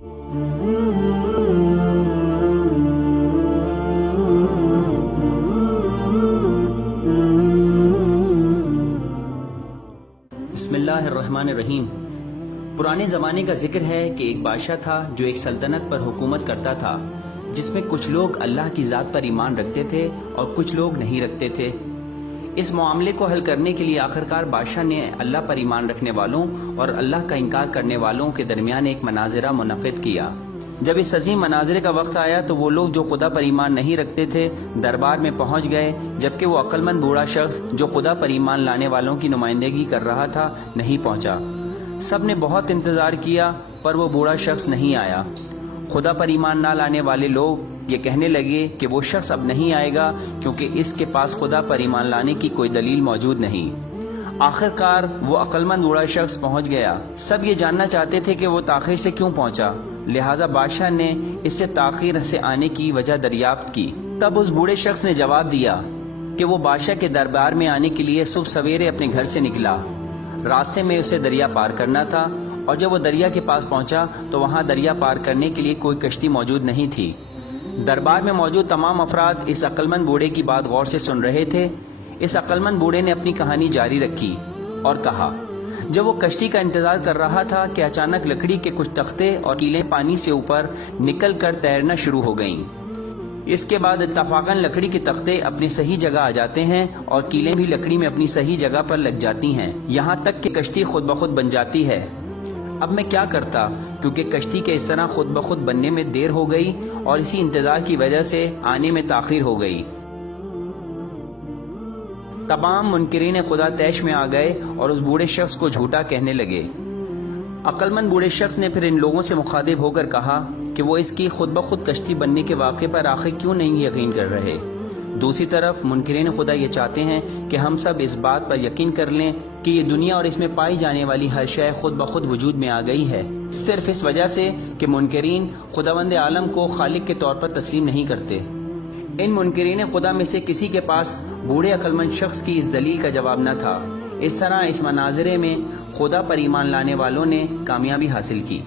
بسم اللہ الرحمن الرحیم۔ پرانے زمانے کا ذکر ہے کہ ایک بادشاہ تھا جو ایک سلطنت پر حکومت کرتا تھا، جس میں کچھ لوگ اللہ کی ذات پر ایمان رکھتے تھے اور کچھ لوگ نہیں رکھتے تھے۔ اس معاملے کو حل کرنے کے لیے آخرکار بادشاہ نے اللہ پر ایمان رکھنے والوں اور اللہ کا انکار کرنے والوں کے درمیان ایک مناظرہ منعقد کیا۔ جب اس عظیم مناظرے کا وقت آیا تو وہ لوگ جو خدا پر ایمان نہیں رکھتے تھے دربار میں پہنچ گئے، جبکہ وہ عقل مند بوڑھا شخص جو خدا پر ایمان لانے والوں کی نمائندگی کر رہا تھا نہیں پہنچا۔ سب نے بہت انتظار کیا پر وہ بوڑھا شخص نہیں آیا۔ خدا پر ایمان نہ لانے والے لوگ یہ کہنے لگے کہ وہ شخص اب نہیں آئے گا کیونکہ اس کے پاس خدا پر ایمان لانے کی کوئی دلیل موجود نہیں۔ آخرکار وہ عقل مند بوڑھا شخص پہنچ گیا۔ سب یہ جاننا چاہتے تھے کہ وہ تاخیر سے کیوں پہنچا، لہذا بادشاہ نے اس سے تاخیر سے آنے کی وجہ دریافت کی۔ تب اس بوڑھے شخص نے جواب دیا کہ وہ بادشاہ کے دربار میں آنے کے لیے صبح سویرے اپنے گھر سے نکلا۔ راستے میں اسے دریا پار کرنا تھا اور جب وہ دریا کے پاس پہنچا تو وہاں دریا پار کرنے کے لیے کوئی کشتی موجود نہیں تھی۔ دربار میں موجود تمام افراد اس عقل مند بوڑھے کی بات غور سے سن رہے تھے۔ اس عقل مند بوڑھے نے اپنی کہانی جاری رکھی اور کہا، جب وہ کشتی کا انتظار کر رہا تھا کہ اچانک لکڑی کے کچھ تختے اور کیلیں پانی سے اوپر نکل کر تیرنا شروع ہو گئیں۔ اس کے بعد اتفاقاً لکڑی کے تختے اپنی صحیح جگہ آ جاتے ہیں اور کیلیں بھی لکڑی میں اپنی صحیح جگہ پر لگ جاتی ہیں، یہاں تک کہ کشتی خود بخود بن جاتی ہے۔ اب میں کیا کرتا، کیونکہ کشتی کے اس طرح خود بخود بننے میں دیر ہو گئی اور اسی انتظار کی وجہ سے آنے میں تاخیر ہو گئی۔ تمام منکرین خدا طیش میں آ گئے اور اس بوڑھے شخص کو جھوٹا کہنے لگے۔ عقل مند بوڑھے شخص نے پھر ان لوگوں سے مخاطب ہو کر کہا کہ وہ اس کی خود بخود کشتی بننے کے واقعے پر آخر کیوں نہیں یقین کر رہے۔ دوسری طرف منکرین خدا یہ چاہتے ہیں کہ ہم سب اس بات پر یقین کر لیں کہ یہ دنیا اور اس میں پائی جانے والی ہر شے خود بخود وجود میں آ گئی ہے، صرف اس وجہ سے کہ منکرین خداوند عالم کو خالق کے طور پر تسلیم نہیں کرتے۔ ان منکرین خدا میں سے کسی کے پاس بوڑھے عقل مند شخص کی اس دلیل کا جواب نہ تھا۔ اس طرح اس مناظرے میں خدا پر ایمان لانے والوں نے کامیابی حاصل کی۔